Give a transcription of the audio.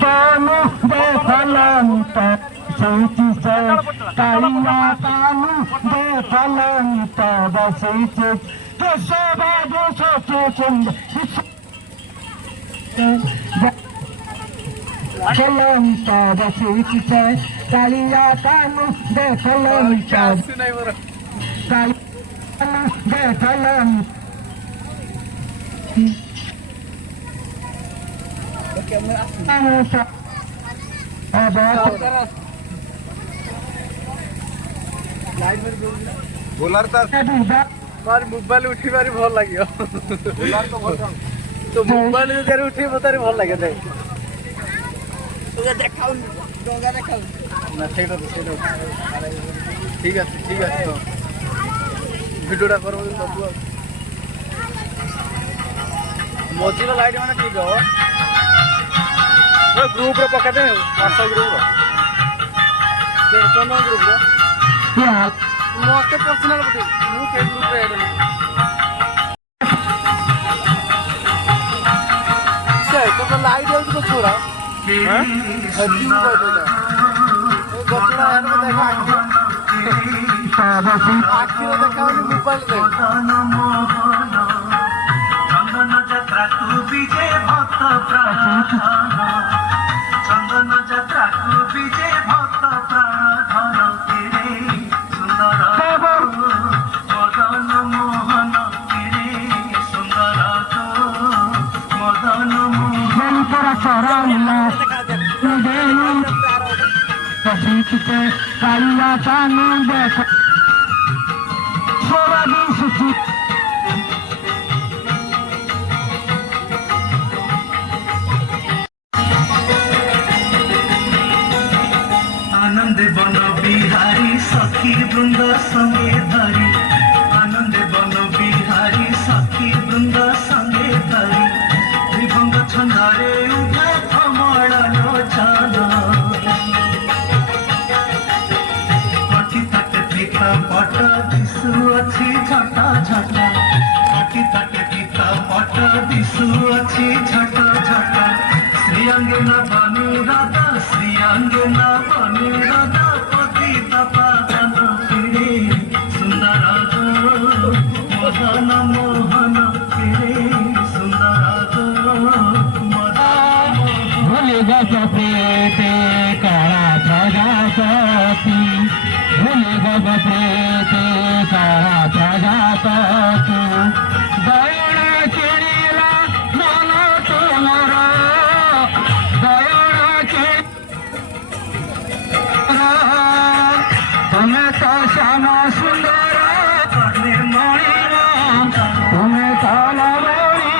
Kamu bekalanta seice kaliya kamu bekalanta seice kesaba dosochum bekalanta seice kaliya kamu bekalanta bekalanta बोलार तार mobile उठी बारी भल लागियो तो mobile जरे उठी बतारी भल लागे दे तुझे देखाउ डोगा देखाउ ना सेटा ठीक है तो वीडियोटा करबो बाबू मोजी लाइट माने ठीक हो ग्रुप रे पका दे व्हाट्सएप ग्रुप रे कोन ग्रुप रे मोके पर्सनल बटे मु के ग्रुप रे ऐड से तो लाइट हो तो छोरा हां हड्डी को देला ओ गचड़ा है ना देखा आखिर देखा मोबाइल दे चंदन जत्रा तू विजय भक्त प्राण चंदन जत्रा तू विजय भक्त प्राण तेरे सुंदर मदन मोहन तेरे सुंदर मदन मोहन कालिया कानू देख सोरा दिन सुची आनंद बन बिहारी सखी वृंद संगे धरी आनंद बन बिहारी सखी वृंद संगे धरी विभंग छंदरे उठे कमल लोचन कटी तटे पिता पट दिशु अच्छी झटा झटा कटी तटे पिता पट दिशु अच्छी झटा झटा श्रीअंगना बनी राधा श्रीअंगना बनी राधा पति पावन फिरे सुंदर मदन मोहन फिरे सुंदर भूल गए करा जगती भूल गए करा जगती दयण चिड़िया मन तुमर तुम्हें तो श्यामा सुंदर तुम्हें तो लवणी